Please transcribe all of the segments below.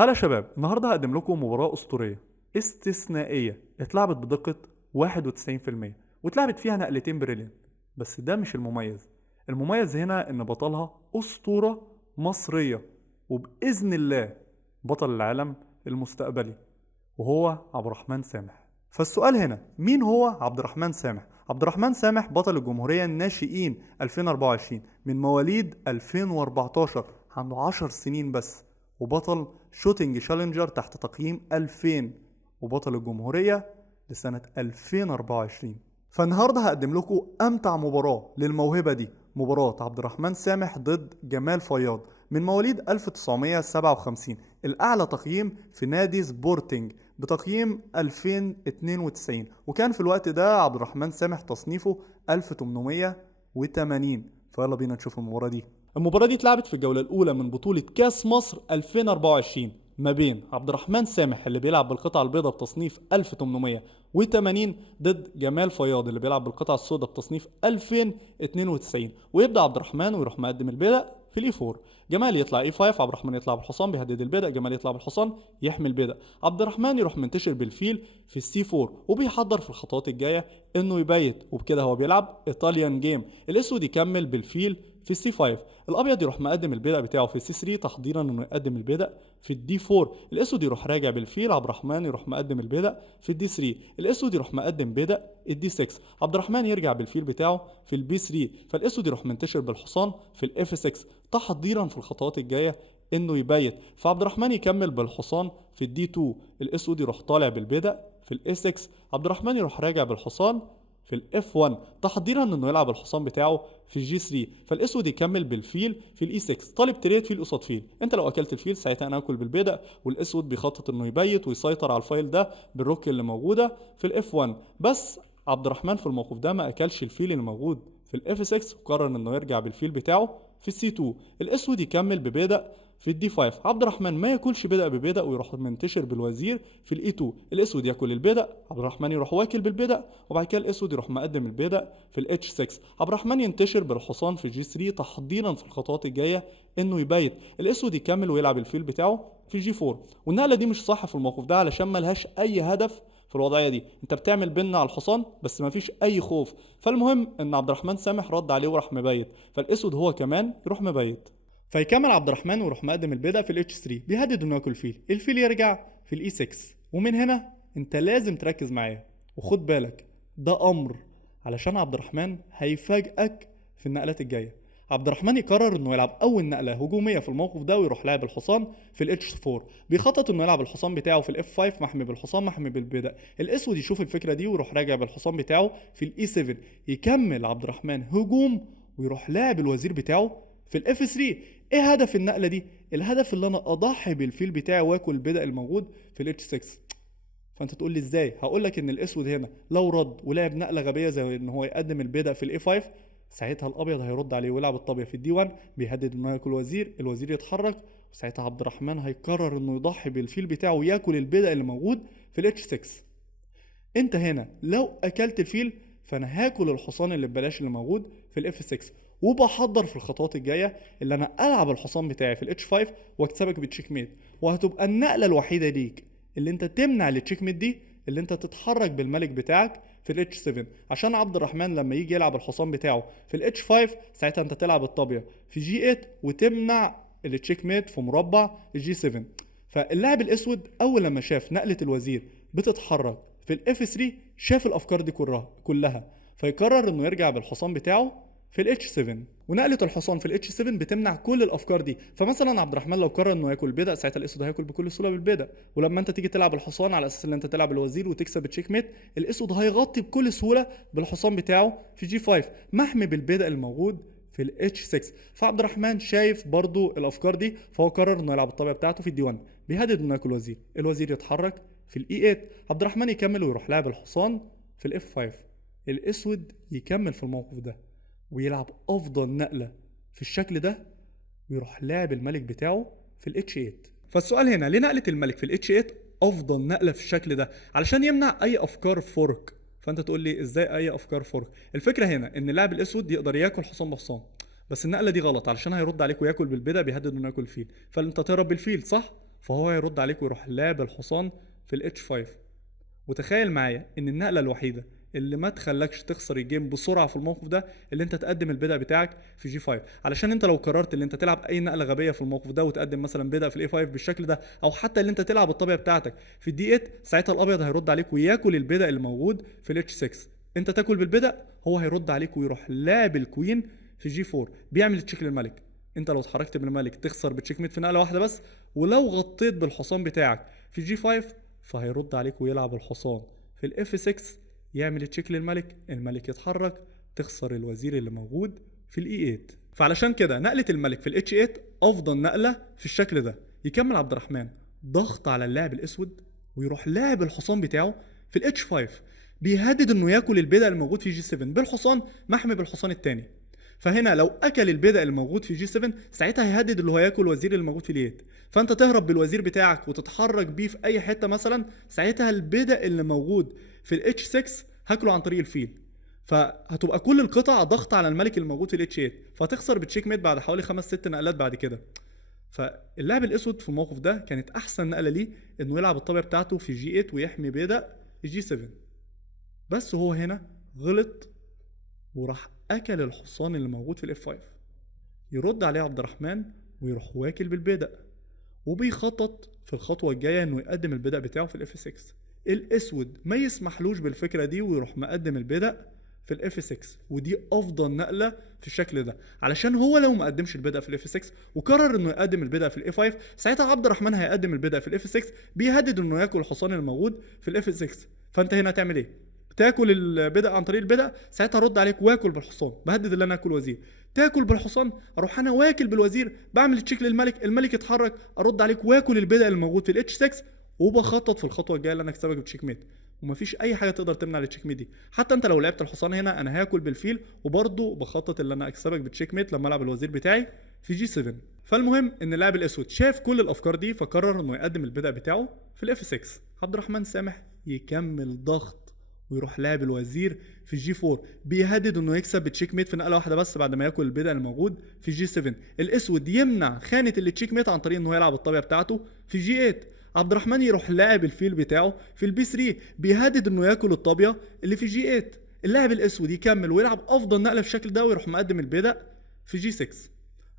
هلا شباب، النهارده هقدم لكم مباراة أسطورية استثنائية اتلعبت بدقة 91% واتلعبت فيها نقلتين بريليان. بس ده مش المميز. المميز هنا إن بطلها أسطورة مصرية، وبإذن الله بطل العالم المستقبلي، وهو عبد الرحمن سامح. فالسؤال هنا، مين هو عبد الرحمن سامح؟ عبد الرحمن سامح بطل الجمهورية الناشئين 2024 من مواليد 2014، عنده 10 سنين بس، وبطل شوتينج شالنجر تحت تقييم 2000، وبطل الجمهورية لسنة 2024. فالنهاردة هقدم لكم أمتع مباراة للموهبة دي، مباراة عبد الرحمن سامح ضد جمال فياض من مواليد 1957، الأعلى تقييم في نادي سبورتينج بتقييم 2092، وكان في الوقت ده عبد الرحمن سامح تصنيفه 1880. فيلا بينا نشوف المباراة دي. المباراة دي اتلعبت في الجولة الأولى من بطولة كاس مصر 2024 ما بين عبد الرحمن سامح اللي بيلعب بالقطعة البيضاء بتصنيف 1880 ضد جمال فياض اللي بيلعب بالقطعة السوداء بتصنيف 2092. ويبدأ عبد الرحمن ويروح مقدم البيضاء في الاي 4، جمال يطلع اي 5، عبد الرحمن يطلع بالحصان بيهدد البيضاء، جمال يطلع بالحصان يحمي البيضاء، عبد الرحمن يروح منتشر بالفيل في السي 4 وبيحضر في الخطوات الجايه انه يبيت، وبكده هو بيلعب ايطاليان جيم. الاسود يكمل بالفيل في السي 5، الابيض يروح مقدم البيضاء بتاعه في السي 3 تحضيرا انه يقدم البيضاء في الدي 4، الاسود يروح راجع بالفيل، عبد الرحمن يروح مقدم البيضاء في الدي 3، الاسود يروح مقدم بيضاء الدي 6، عبد الرحمن يرجع بالفيل بتاعه في البي 3، فالاسود يروح منتشر بالحصان في الاف 6 تحضيرا في الخطوات الجايه انه يبيت، فعبد الرحمن يكمل بالحصان في الدي 2، الاسود يروح طالع بالبيضاء في الاي 6، عبد الرحمن يروح راجع بالحصان في الاف 1 تحضيرا انه يلعب الحصان بتاعه في الجي 3، فالاسود يكمل بالفيل في الاي 6، طالب تريد فيل قصاد فيل، انت لو اكلت الفيل ساعتها انا اكل بالبيضاء، والاسود بيخطط انه يبيت ويسيطر على الفايل ده بالروك اللي موجوده في الاف 1. بس عبد الرحمن في الموقف ده ما اكلش الفيل اللي موجود في الاف 6 وقرر انه يرجع بالفيل بتاعه في السي 2، الاسود يكمل ببيضاء في الدي 5، عبد الرحمن ما ياكلش بيضاء ببيضاء ويروح منتشر بالوزير في الاي 2، الاسود ياكل البيضاء، عبد الرحمن يروح واكل بالبيضاء، وبعد كده الاسود يروح مقدم البيضاء في الاتش 6، عبد الرحمن ينتشر بالحصان في جي 3 تحضيرا في الخطوات الجايه انه يبيت، الاسود يكمل ويلعب الفيل بتاعه في جي 4. والنقله دي مش صح في الموقف ده علشان ملهاش اي هدف في الوضعيه دي، انت بتعمل بينا على الحصان بس مفيش اي خوف، فالمهم ان عبد الرحمن سامح رد عليه وراح مبيت، فالاسود هو كمان يروح مبيت، فيكمل عبد الرحمن ويروح مقدم البيضة في الاتش 3 بيهدد انه ياكل فيل، الفيل يرجع في الاي 6. ومن هنا انت لازم تركز معايا وخد بالك، ده امر علشان عبد الرحمن هيفاجئك في النقلات الجايه. عبد الرحمن يقرر انه يلعب اول نقله هجوميه في الموقف ده ويروح لاعب الحصان في الاتش 4، بيخطط انه يلعب الحصان بتاعه في الاف 5 محمي بالحصان محمي بالبيضاء، الاسود يشوف الفكره دي ويروح راجع بالحصان بتاعه في الاي 7، يكمل عبد الرحمن هجوم ويروح لاعب الوزير بتاعه في الاف 3. ايه هدف النقله دي؟ الهدف اللي انا اضحي بالفيل بتاعي واكل البدء الموجود في الاتش 6. فانت تقول لي ازاي؟ هقول لك ان الاسود هنا لو رد ولعب نقله غبيه زي ان هو يقدم البدء في الاي 5، ساعتها الابيض هيرد عليه ويلعب الطابيه في الدي 1 بيهدد انه ياكل الوزير، الوزير يتحرك، وساعتها عبد الرحمن هيقرر انه يضحي بالفيل بتاعه وياكل البدء اللي موجود في الاتش 6. انت هنا لو اكلت الفيل فانا هاكل الحصان اللي ببلاش اللي موجود في الاف 6، وبحضر في الخطوات الجايه اللي انا العب الحصان بتاعي في الاتش 5 واكسبك بالتشيك ميت، وهتبقى النقله الوحيده ليك اللي انت تمنع التشيك ميت دي اللي انت تتحرك بالملك بتاعك في الاتش 7، عشان عبد الرحمن لما يجي يلعب الحصان بتاعه في الاتش 5 ساعتها انت تلعب الطابيه في جي 8 وتمنع التشيك ميت في مربع الجي 7. فاللاعب الاسود اول لما شاف نقله الوزير بتتحرك في الاف 3 شاف الافكار دي كلها فيقرر انه يرجع بالحصان بتاعه في الاتش 7، ونقله الحصان في الاتش 7 بتمنع كل الافكار دي. فمثلا عبد الرحمن لو قرر انه ياكل بيضه ساعتها الاسود هياكل بكل سهوله بالبيضه، ولما انت تيجي تلعب الحصان على اساس ان انت تلعب الوزير وتكسب التشيك ميت الاسود هيغطي بكل سهوله بالحصان بتاعه في جي 5 محمي بالبيضه الموجود في الاتش 6. فعبد الرحمن شايف برضو الافكار دي فهو قرر انه يلعب الطابيه بتاعته في الدي 1 بيهدد انه ياكل وزير، الوزير يتحرك في الاي 8، عبد الرحمن يكمل ويروح لاعب الحصان في الاف 5، الاسود يكمل في الموقف ده ويلعب افضل نقله في الشكل ده ويروح لاعب الملك بتاعه في الاتش 8. فالسؤال هنا، ليه نقله الملك في الاتش 8 افضل نقله في الشكل ده؟ علشان يمنع اي افكار فورك. فانت تقول لي ازاي اي افكار فورك؟ الفكره هنا ان اللاعب الاسود يقدر ياكل حصان بحصان، بس النقله دي غلط علشان هيرد عليك وياكل بالبدء بيهدد انه ياكل الفيل، فانت تهرب بالفيل صح؟ فهو هيرد عليك ويروح لعب الحصان في الاتش 5. وتخيل معايا ان النقله الوحيده اللي ما تخلكش تخسر الجيم بسرعه في الموقف ده اللي انت تقدم البدأ بتاعك في جي 5. علشان انت لو قررت ان انت تلعب اي نقله غبيه في الموقف ده وتقدم مثلا بدأ في الاي 5 بالشكل ده، او حتى اللي انت تلعب الطابيه بتاعتك في الدي 8، ساعتها الابيض هيرد عليك وياكل البدأ اللي موجود في الاتش 6. انت تاكل بالبدأ، هو هيرد عليك ويروح لاعب الكوين في جي 4 بيعمل تشيك للملك. انت لو اتحركت بالملك تخسر بتشيك ميت في نقله واحده بس، ولو غطيت بالحصان بتاعك في جي 5 فهيرد عليك ويلعب الحصان في الاف 6 يعمل تشيك للملك، الملك يتحرك، تخسر الوزير اللي موجود في الاي 8. فعلشان كده نقله الملك في الاتش 8 افضل نقله في الشكل ده. يكمل عبد الرحمن ضغط على اللاعب الاسود ويروح لاعب الحصان بتاعه في الاتش 5، بيهدد انه ياكل البدأ الموجود في جي 7 بالحصان محمي بالحصان الثاني. فهنا لو اكل البدأ الموجود في جي 7 ساعتها هيهدد اللي هو ياكل الوزير اللي موجود في اليد، فانت تهرب بالوزير بتاعك وتتحرك بيه في اي حته مثلا، ساعتها البدأ اللي موجود في الاتش 6 هاكله عن طريق الفيل، فهتبقى كل القطع ضغط على الملك الموجود في الاتش 8، فهتخسر بتشيك ميت بعد حوالي 5-6 نقلات بعد كده. فاللاعب الاسود في الموقف ده كانت احسن نقله ليه انه يلعب الطابيه بتاعته في جي 8 ويحمي بدأ الجي 7. بس هو هنا غلط وراح اكل الحصان اللي موجود في الاف 5. يرد عليه عبد الرحمن ويروح واكل بالبدأ، وبيخطط في الخطوه الجايه انه يقدم البدأ بتاعه في الاف 6. الاسود ما يسمحلوش بالفكره دي ويروح مقدم البدأ في الاف 6، ودي افضل نقله في الشكل ده، علشان هو لو ما قدمش البدأ في الاف 6 وقرر انه يقدم البدأ في الاف 5 ساعتها عبد الرحمن هيقدم البدأ في الاف 6 بيهدد انه ياكل الحصان الموجود في الاف 6. فانت هنا هتعمل ايه؟ تاكل البدأ عن طريق البدأ، ساعتها ارد عليك واكل بالحصان، بهدد ان انا اكل وزير. تاكل بالحصان، اروح انا واكل بالوزير، بعمل تشيك للملك، الملك يتحرك، ارد عليك واكل البدأ الموجود في الاتش 6، وبخطط في الخطوه الجايه اللي انا اكسبك بتشيك ميت. ومفيش اي حاجه تقدر تمنع التشيك ميت دي، حتى انت لو لعبت الحصان هنا انا هاكل بالفيل، وبرضه بخطط ان انا اكسبك بتشيك ميت لما العب الوزير بتاعي في جي 7. فالمهم ان اللاعب الاسود شاف كل الافكار دي فقرر انه يقدم البدأ بتاعه في الاف 6. عبد الرحمن سامح يكمل ضغط ويروح لاعب الوزير في جي 4 بيهدد انه يكسب بتشيك ميت في نقله واحده بس بعد ما ياكل البدأ الموجود في جي 7. الاسود يمنع خانه التشيك ميت عن طريق انه يلعب الطابيه بتاعته في جي 8. عبد الرحمن يروح لاعب الفيل بتاعه في البي 3 بيهدد انه ياكل الطابيه اللي في جي 8. اللاعب الاسود يكمل ويلعب افضل نقله في الشكل ده ويروح مقدم البدأ في جي 6.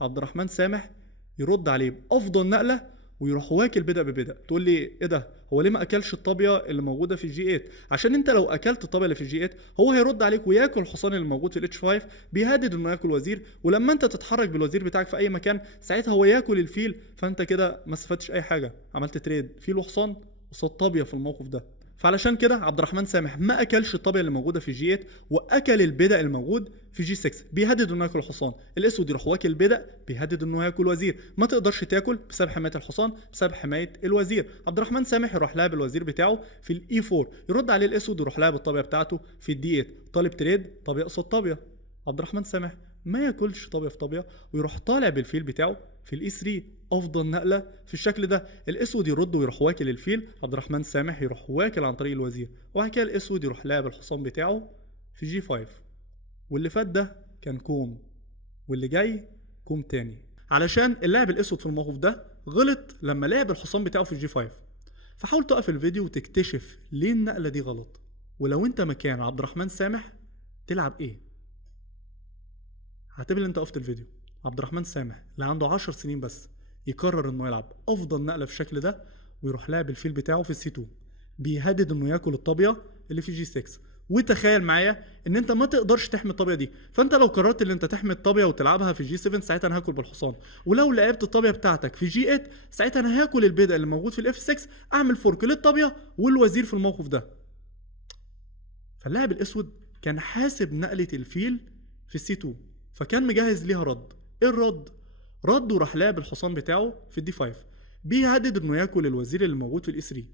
عبد الرحمن سامح يرد عليه بافضل نقله ويروح واكل بدأ ببدأ. تقول لي ايه ده، هو ليه ما اكلش الطابيه اللي موجوده في الجي 8؟ عشان انت لو اكلت الطابيه اللي في الجي 8 هو هيرد عليك وياكل الحصان اللي موجود في الاتش 5 بيهدد انه ياكل وزير، ولما انت تتحرك بالوزير بتاعك في اي مكان ساعتها هو ياكل الفيل، فانت كده ما استفدتش اي حاجه، عملت تريد فيل وحصان قصاد طابيه في الموقف ده. فعلشان كده عبد الرحمن سامح ما اكلش الطابيه اللي موجوده في الجي 8 واكل البدأ الموجود في جي 6 بيهدد انه ياكل الحصان. الاسود يروح واكل البدأ بيهدد انه ياكل وزير، ما تقدرش تاكل بسبب حمايه الحصان بسبب حمايه الوزير. عبد الرحمن سامح يروح لاعب الوزير بتاعه في الاي 4، يرد عليه الاسود يروح لاعب الطابيه بتاعته في الدي 8، طالب تريد طابيه قصاد طابيه. عبد الرحمن سامح ما ياكلش طابيه في طابيه ويروح طالع بالفيل بتاعه في الاي 3، افضل نقله في الشكل ده. الاسود يرد ويروح واكل الفيل، عبد الرحمن سامح يروح واكل عن طريق الوزير، وبعد كده الاسود يروح لاعب الحصان بتاعه في جي 5. واللي فات ده كان كوم، واللي جاي كوم تاني، علشان اللاعب الاسود في الموقف ده غلط لما لعب الحصان بتاعه في جي 5. فحاول تقف الفيديو وتكتشف ليه النقله دي غلط، ولو انت مكان عبد الرحمن سامح تلعب ايه. اعتبر انت وقفت الفيديو. عبد الرحمن سامح اللي عنده 10 سنين بس يقرر انه يلعب افضل نقله في الشكل ده ويروح لاعب الفيل بتاعه في السي 2 بيهدد انه ياكل الطابيه اللي في جي 6. وتخيل معايا ان انت ما تقدرش تحمي الطابيه دي، فانت لو قررت ان انت تحمي الطابيه وتلعبها في جي 7 ساعتها انا هاكل بالحصان، ولو لعبت الطابيه بتاعتك في جي 8 ساعتها انا هاكل البدأ اللي موجود في الاف 6، اعمل فورك للطابيه والوزير في الموقف ده. فاللاعب الاسود كان حاسب نقله الفيل في السي 2 فكان مجهز ليها رد. ايه الرد؟ رد وراح لاعب الحصان بتاعه في الدي 5 بيهدد انه ياكل الوزير اللي موجود في الاي 3.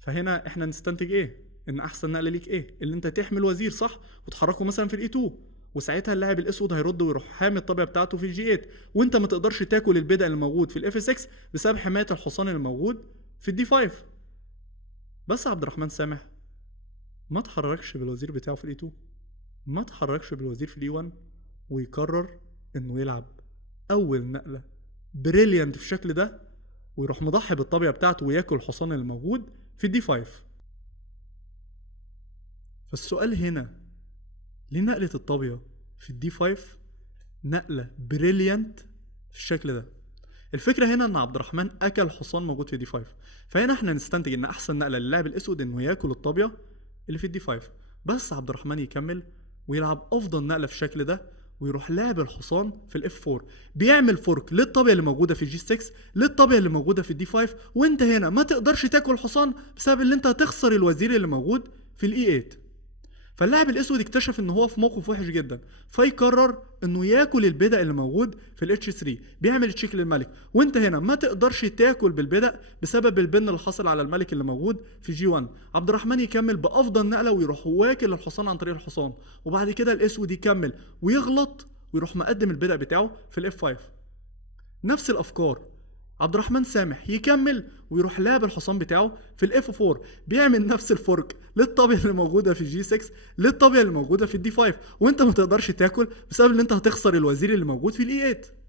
فهنا احنا نستنتج ايه؟ ان احسن نقله ليك ايه؟ اللي انت تحمي الوزير صح وتحركه مثلا في الاي 2، وساعتها اللاعب الاسود هيرد ويروح حامي الطابيه بتاعته في الجي 8، وانت ما تقدرش تاكل البدأ اللي موجود في الاف 6 بسبب حمايه الحصان اللي موجود في الدي 5. بس عبد الرحمن سامح ما تحركش بالوزير بتاعه في الاي 2، ما تحركش بالوزير في الاي 1، ويقرر انه يلعب اول نقله بريليانت في الشكل ده ويروح مضحي بالطابية بتاعته وياكل الحصان اللي موجود في الدي 5. فالسؤال هنا، ليه نقلة الطابية في الدي 5 نقلة بريليانت في الشكل ده؟ الفكرة هنا ان عبد الرحمن اكل حصان موجود في دي 5، فهنا احنا نستنتج ان احسن نقلة للاعب الاسود انه ياكل الطابية اللي في الدي 5، بس عبد الرحمن يكمل ويلعب افضل نقلة في الشكل ده ويروح لاعب الحصان في الاف 4، بيعمل فورك للطابية اللي موجودة في الجي 6 للطابية اللي موجودة في الدي 5، وانت هنا ما تقدرش تاكل الحصان بسبب ان انت هتخسر الوزير اللي موجود في الاي 8. فاللاعب الاسود اكتشف ان هو في موقف وحش جدا، فيقرر انه ياكل البدأ اللي موجود في الاتش 3، بيعمل تشيك للملك، وانت هنا ما تقدرش تاكل بالبدأ بسبب البن اللي حصل على الملك اللي موجود في جي 1. عبد الرحمن يكمل بافضل نقله ويروح واكل الحصان عن طريق الحصان، وبعد كده الاسود يكمل ويغلط ويروح مقدم البدأ بتاعه في الاف 5. نفس الافكار، عبد الرحمن سامح يكمل ويروح لعب الحصان بتاعه في الاف 4، بيعمل نفس الفرق للطابيه اللي موجوده في الجي 6 للطابيه اللي موجوده في الدي 5، وانت ما تقدرش تاكل بسبب ان انت هتخسر الوزير اللي موجود في الاي 8.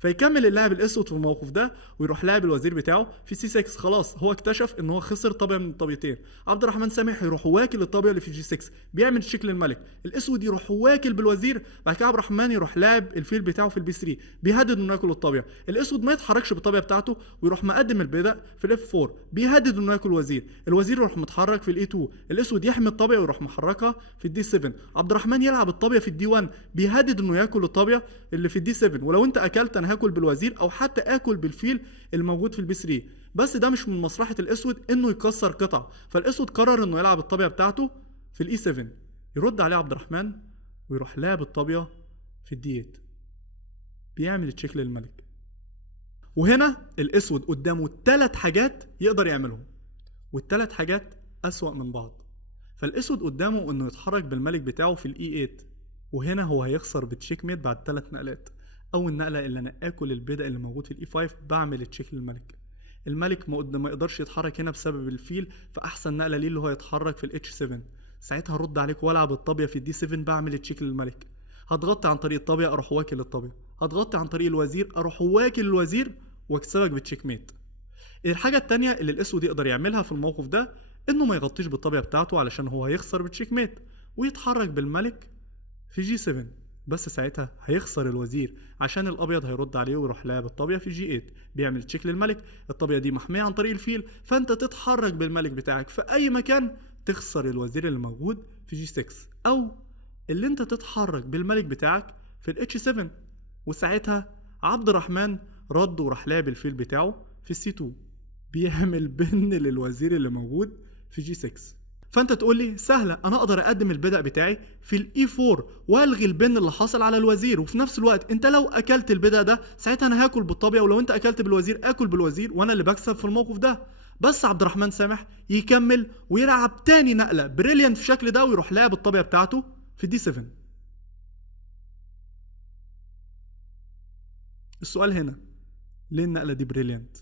فيكمل اللاعب الاسود في الموقف ده ويروح لاعب الوزير بتاعه في سي 6. خلاص هو اكتشف ان هو خسر طابيه من الطابيتين. عبد الرحمن سامح يروح واكل الطابيه اللي في جي 6، بيعمل شكل الملك، الاسود يروح واكل بالوزير، بعد كده عبد الرحمن يروح لاعب الفيل بتاعه في البي 3، بيهدد انه ياكل الطابيه، الاسود ما يتحركش بالطابيه بتاعته ويروح مقدم البدأ في الاف 4، بيهدد انه ياكل الوزير، الوزير يروح متحرك في الاي 2، الاسود يحمي الطابيه ويروح محركها في الدي 7، عبد الرحمن يلعب الطابيه في الدي 1، بيهدد انه ياكل الطابيه اللي في الدي 7، ولو انت اكلت انا هاكل بالوزير او حتى اكل بالفيل الموجود في البي 3. بس ده مش من مصلحه الاسود انه يكسر قطع، فالاسود قرر انه يلعب الطابيه بتاعته في الاي 7، يرد عليه عبد الرحمن ويروح لاعب الطابيه في الدي 8، بيعمل تشيك للملك. وهنا الاسود قدامه 3 حاجات يقدر يعملهم، والثلاث حاجات اسوأ من بعض. فالاسود قدامه انه يتحرك بالملك بتاعه في الاي 8، وهنا هو هيخسر بتشيك ميت بعد 3 نقلات. اول نقله اللي انا اكل البدأ اللي موجود في الاي 5، بعمل تشيك للملك، الملك ما يقدرش يتحرك هنا بسبب الفيل، فاحسن نقله ليه اللي هو يتحرك في الاتش 7، ساعتها هرد عليك والعب الطابيه في الدي 7، بعمل تشيك للملك، هتغطي عن طريق الطابيه اروح واكل الطابيه، هتغطي عن طريق الوزير اروح واكل الوزير واكسبك بتشيك ميت. الحاجه التانية اللي الاسود يقدر يعملها في الموقف ده انه ما يغطيش بالطابيه بتاعته علشان هو هيخسر بتشيك ميت، ويتحرك بالملك في جي 7، بس ساعتها هيخسر الوزير عشان الابيض هيرد عليه ويروح لاعب الطابيه في جي 8، بيعمل تشيك للملك، الطابيه دي محميه عن طريق الفيل، فانت تتحرك بالملك بتاعك في اي مكان تخسر الوزير اللي موجود في جي 6، او اللي انت تتحرك بالملك بتاعك في الاتش 7، وساعتها عبد الرحمن رد وراح لاعب الفيل بتاعه في السي 2، بيعمل بن للوزير اللي موجود في جي 6. فانت تقول لي سهله، انا اقدر اقدم البدأ بتاعي في الاي 4 والغي البن اللي حاصل على الوزير، وفي نفس الوقت انت لو اكلت البدأ ده ساعتها انا هاكل بالطابيه، ولو انت اكلت بالوزير اكل بالوزير وانا اللي بكسب في الموقف ده. بس عبد الرحمن سامح يكمل ويلعب تاني نقله بريليانت في الشكل ده ويروح لاعب الطابيه بتاعته في دي 7. السؤال هنا، ليه النقله دي بريليانت؟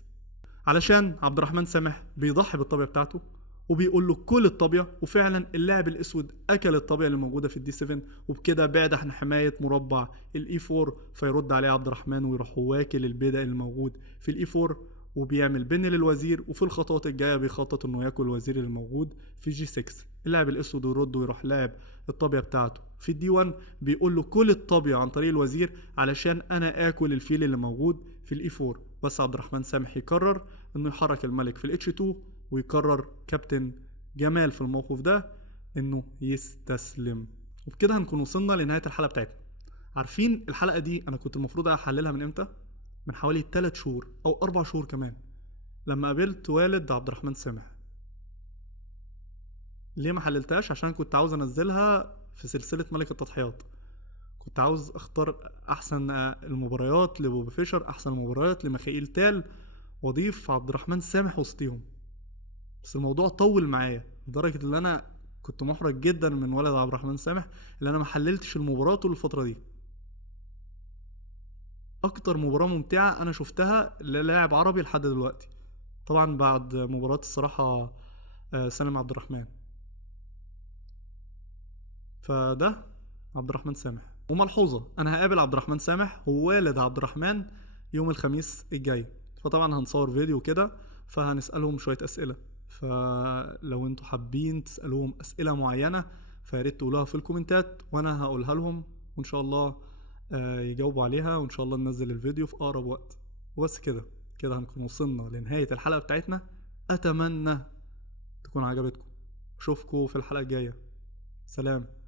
علشان عبد الرحمن سامح بيضحي بالطابيه بتاعته وبيقول له كل الطابيه، وفعلا اللاعب الاسود اكل الطابيه اللي موجوده في الدي 7، وبكده بعد عن حمايه مربع الاي 4، فيرد عليه عبد الرحمن ويروح واكل البدأ الموجود في الاي 4 وبيعمل بن للوزير، وفي الخطوات الجايه بيخطط انه ياكل الوزير الموجود في جي 6. اللاعب الاسود يرد ويروح لاعب الطابيه بتاعته في الدي 1، بيقول له كل الطابيه عن طريق الوزير علشان انا اكل الفيل اللي موجود في الاي 4، بس عبد الرحمن سامح يقرر انه يحرك الملك في الاتش 2، ويقرر كابتن جمال في الموقف ده انه يستسلم. وبكده هنكون وصلنا لنهايه الحلقه بتاعتنا. عارفين الحلقه دي انا كنت المفروض احللها من امتى؟ من حوالي 3 شهور او 4 شهور كمان، لما قابلت والد عبد الرحمن سامح. ليه ما حللتهاش؟ عشان كنت عاوز انزلها في سلسله ملك التضحيات، كنت عاوز اختار احسن المباريات لبوبي فيشر، احسن المباريات لميخائيل تال، واضيف عبد الرحمن سامح وسطيهم. بس الموضوع طول معايا لدرجه ان انا كنت محرج جدا من ولد عبد الرحمن سامح اللي انا ما حللتش المباراه طول الفتره دي. اكتر مباراه ممتعه انا شفتها للاعب عربي لحد دلوقتي، طبعا بعد مباراه الصراحه سالم عبد الرحمن. فده عبد الرحمن سامح. وملحوظه، انا هقابل عبد الرحمن سامح ووالد عبد الرحمن يوم الخميس الجاي، فطبعا هنصور فيديو كده، فهنسألهم شوية أسئلة. فلو انتوا حابين تسألوهم أسئلة معينة فياريت تقولوها في الكومنتات وانا هقولها لهم، وان شاء الله يجاوبوا عليها، وان شاء الله ننزل الفيديو في اقرب وقت. وبس كده، كده هنكون وصلنا لنهاية الحلقة بتاعتنا. اتمنى تكون عجبتكم. اشوفكم في الحلقة الجاية. سلام.